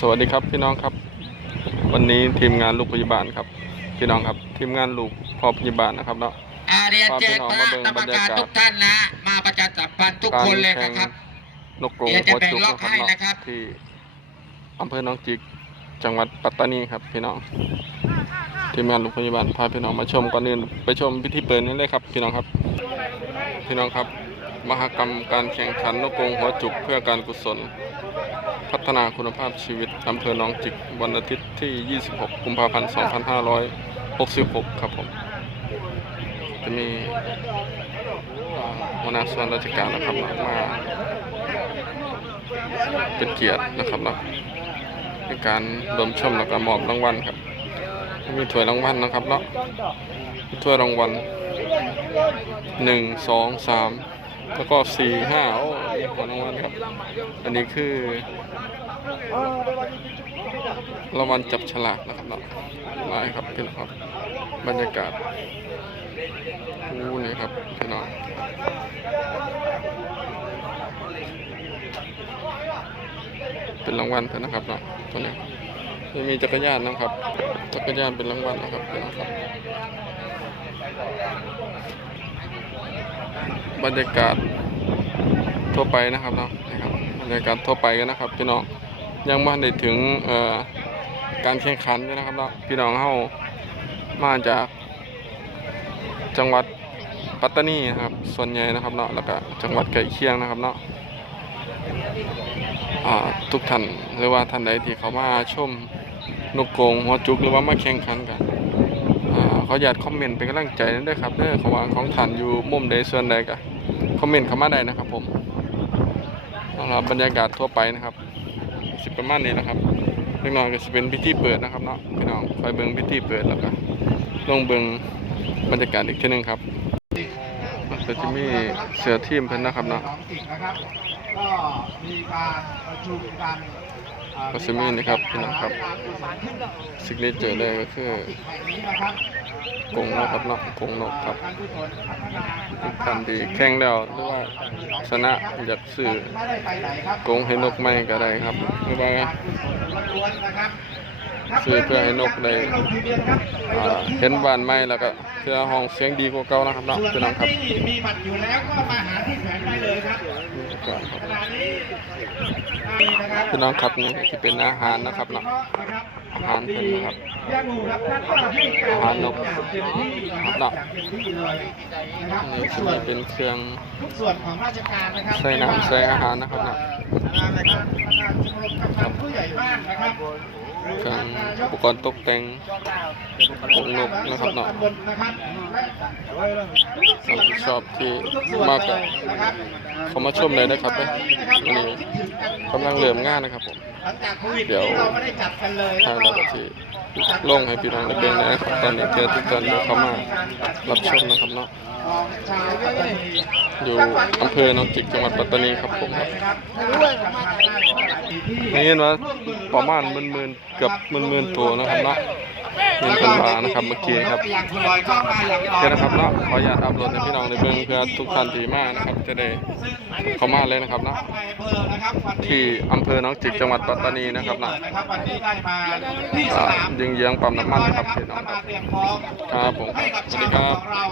สวัสดีครับพี่น้องครับ วันนี้ทีมงานลูกพยาบาลครับ พี่น้องครับทีมงานลูกพ่อพยาบาลนะครับเนาะอาเรียนแจ้งคครัณะบกรรมการทุกท่านนะ มาประชาสัมพันธ์ทุกคนเลยนะครับนกกรงเดี๋ยวจะหัวแบ่งจุกล็อกนะครับให้เนาะนะครับที่อำเภอหนองจิกจังหวัดปัตตานีครับพี่น้องทีมงานลูกพยาบาลพาพี่น้องมาชมก่อนอื่นไปชมพิธีเปิดนี้เลยครับ พี่น้องครับ พี่น้องครับ มหกรรมการแข่งขันนกกรงหัวจุกเพื่อการกุศล พัฒนาคุณภาพชีวิตอำเภอหนองจิก วันอาทิตย์ที่ 26 กุมภาพันธ์ 2566 ครับผม จะมีหัวหน้าส่วนราชการนะครับมาเป็นเกียรตินะครับเนาะในการรวมชมแล้วก็มอบรางวัลครับ มีถ้วยรางวัลนะครับเนาะถ้วยรางวัลหนึ่งสองสาม แล้วก็สี่ห้าโอ้มีหัวรางวัลครับ อันนี้คือรางวัลจับฉลากนะครับเนาะลายครับพี่น้องครับ บรรยากาศอู้นี่ครับพี่น้องเป็นรางวัลเพื่อนนะครับเนาะตัวนี้ยังมีจักรยานนะครับ จักรยานเป็นรางวัลนะครับพี่น้องครับ บรรยากาศทั่วไปนะครับเนาะนะครับบรรยากาศทั่วไปกันนะครับพี่น้องยังไม่ได้ถึงการแข่งขันนะครับเนาะพี่น้องเฮามาจากจังหวัดปัตตานีนะครับ ส่วนใหญ่นะครับเนาะแล้วก็จังหวัดใกล้เคียงนะครับเนาะทุกท่านหรือว่าท่านใดที่เขามาชมนกกงหัวจุกหรือว่ามาแข่งขันกัน ขออยากคอมเมนต์เป็นกำลังใจนั่นด้วยครับเด้อเขว่าของท่านอยู่มุมใดส่วนใดก็คอมเมนต์เข้ามาได้นะครับผมสำหรับบรรยากาศทั่วไปนะครับสิประมาณนี้นะครับเล็กน้อยก็จะเป็นพิธีเปิดนะครับเนาะพี่น้องคอยเบิ่งพิธีเปิดแล้วก็ลงเบิ่งบรรยากาศอีกทีนึงครับมันจะมีเสือทีมเพิ่นนะครับเนาะก็มีการประชุมกัน ก็จะมีนะครับพี่น้องครับสิ่งที่เจอเลยก็คือกงนกครับเนาะกงนกครับทันาทุกท่านที่แข่งแล้วหรือว่าชนะอยากซื้อกงให้นกไม่ก็ได้ครับหรือว่าไงซื้อเพื่อให้นกได้เห็นบ้านไม้แล้วก็เพื่อห้องเสียงดีกว่าเก่านะครับเนาะพี่น้องครับมีบัตรอยู่แล้วก็มาหาที่ พี่น้องครับนี่ที่เป็นอาหารนะครับเนาะอาหารเป็นนะครับอาหารนกเนะครับเนาะอย่างเต็มที่เลยนะครับนี่ทุกจะมีเป็นเครื่องใส่น้ำใส่อาหารนะครับเนาะครับ ประธานชมรมกำนันผู้ใหญ่บ้านนะครับเครื่องอุปกรณ์ตกแต่งของนกนะครับเนาะสำบลนะครับและท่านที่ชอบที่มากครับเขามาชมเลยนะครับเนี่ยนี่กำลังเลื่อมง่านนะครับผม เดี๋ยวนี้เราไม่ได้จัดกันเลยทางเราก็สิ ลงให้พี่น้องได้เบิ่งนะครับตอนนี้เจอทุกท่านเข้ามารับชมนะครับเนาะอยู่อำเภอหนองจิกจังหวัดปัตตานีครับผมครับนี่นี่เห็นว่าประมาณหมื่นๆเกือบหมื่นๆตัวนะครับเนาะมีเป็นมานะครับเมื่อกี้ครับอย่างคุณลอยก็มาอย่างโอเคนะครับเนาะขออนุญาตอัพโหลดให้พี่น้องในเบื้องเพื่อทุกท่านที่มานะครับ จะได้เข้ามาเลยนะครับเนาะที่อำเภอหนองจิกจังหวัดปัตตานีนะครับเนาะนะครับวันนี้ได้มาที่สอ่านามยิงเยียงปั๊มน้ำมันนะครับพี่น้องถ้าครับเปียมพร้อมครับผมให้กับสวัสชาดีวคขรับองเรา